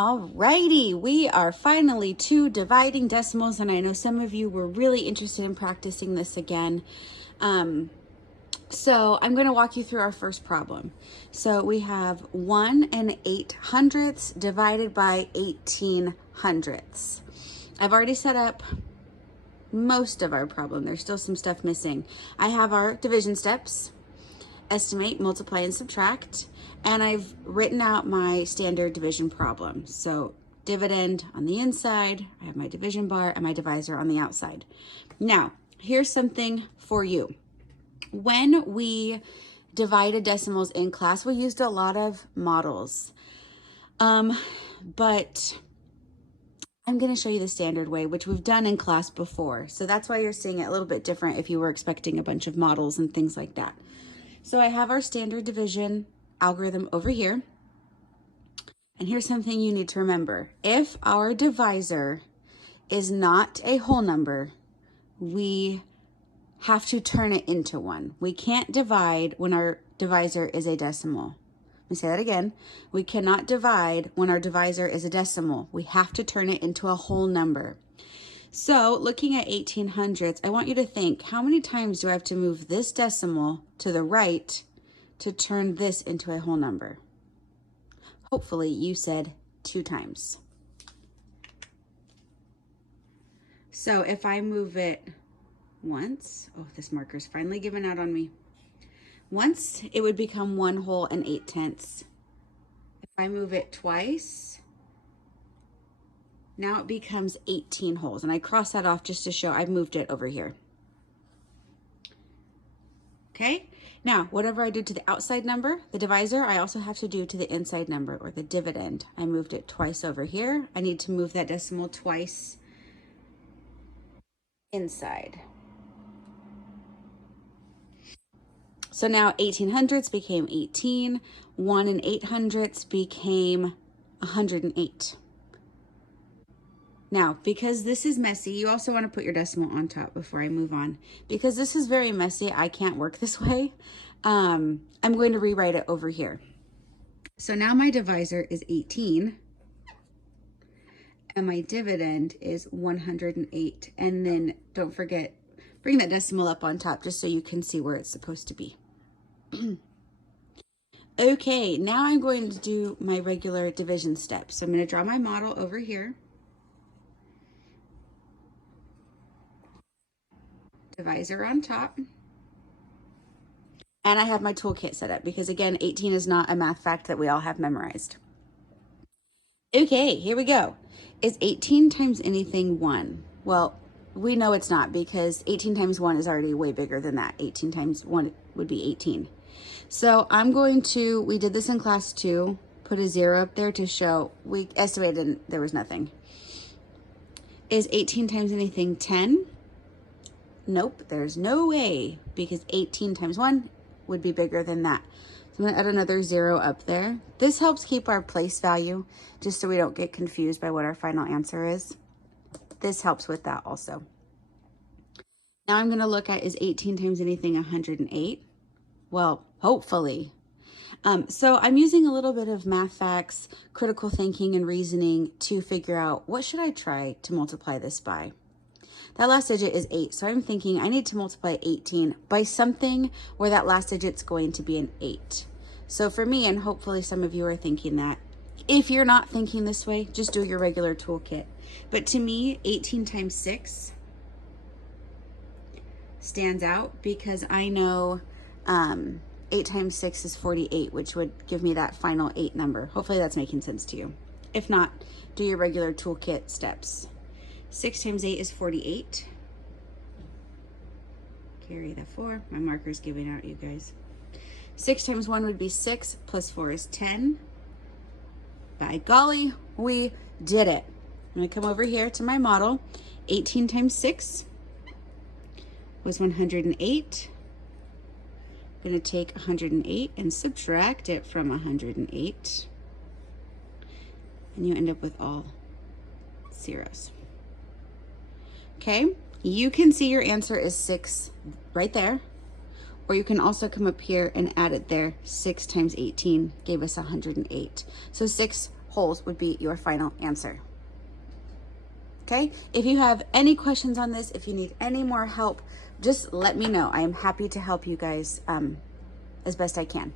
Alrighty, we are finally to dividing decimals, and I know some of you were really interested in practicing this again. So I'm going to walk you through our first problem. So we have 1 8/100 divided by 18/100. I've already set up most of our problem. There's still some stuff missing. I have our division steps, estimate, multiply, and subtract. And I've written out my standard division problem. So dividend on the inside, I have my division bar and my divisor on the outside. Now, here's something for you. When we divided decimals in class, we used a lot of models. But I'm going to show you the standard way, which we've done in class before. So that's why you're seeing it a little bit different if you were expecting a bunch of models and things like that. So I have our standard division algorithm over here. And here's something you need to remember. If our divisor is not a whole number, we have to turn it into one. We can't divide when our divisor is a decimal. Let me say that again. We cannot divide when our divisor is a decimal. We have to turn it into a whole number. So looking at 18/100, I want you to think, how many times do I have to move this decimal to the right to turn this into a whole number? Hopefully you said 2 times. So if I move it once, oh, this marker's finally given out on me. Once, it would become 1 whole and 8/10. If I move it twice, now it becomes 18 wholes. And I cross that off just to show I've moved it over here. Okay? Now, whatever I do to the outside number, the divisor, I also have to do to the inside number, or the dividend. I moved it twice over here. I need to move that decimal twice inside. So now 18/100 became 18. 1 8/100 became 108. Now, because this is messy, you also want to put your decimal on top before I move on. Because this is very messy, I can't work this way. I'm going to rewrite it over here. So now my divisor is 18. And my dividend is 108. And then don't forget, bring that decimal up on top just so you can see where it's supposed to be. Okay, now I'm going to do my regular division steps. So I'm going to draw my model over here. Divisor on top. And I have my toolkit set up because, again, 18 is not a math fact that we all have memorized. Okay, here we go. Is 18 times anything 1? Well, we know it's not because 18 times 1 is already way bigger than that. 18 times 1 would be 18. So I'm going to, we did this in class 2, put a 0 up there to show we estimated there was nothing. Is 18 times anything 10? Nope, there's no way because 18 times 1 would be bigger than that. So I'm going to add another 0 up there. This helps keep our place value just so we don't get confused by what our final answer is. This helps with that also. Now I'm going to look at, is 18 times anything 108? Well, hopefully. So I'm using a little bit of math facts, critical thinking, and reasoning to figure out what should I try to multiply this by. That last digit is 8, so I'm thinking I need to multiply 18 by something where that last digit's going to be an 8. So for me, and hopefully some of you are thinking that, if you're not thinking this way, just do your regular toolkit. But to me, 18 times 6 stands out because I know 8 times 6 is 48, which would give me that final 8 number. Hopefully that's making sense to you. If not, do your regular toolkit steps. 6 times 8 is 48. Carry the 4. My marker's giving out, you guys. 6 times 1 would be 6, plus 4 is 10. By golly, we did it. I'm going to come over here to my model. 18 times 6 was 108. I'm going to take 108 and subtract it from 108. And you end up with all zeros. Okay, you can see your answer is 6 right there. Or you can also come up here and add it there. 6 times 18 gave us 108. So 6 holes would be your final answer. Okay, if you have any questions on this, if you need any more help, just let me know. I am happy to help you guys as best I can.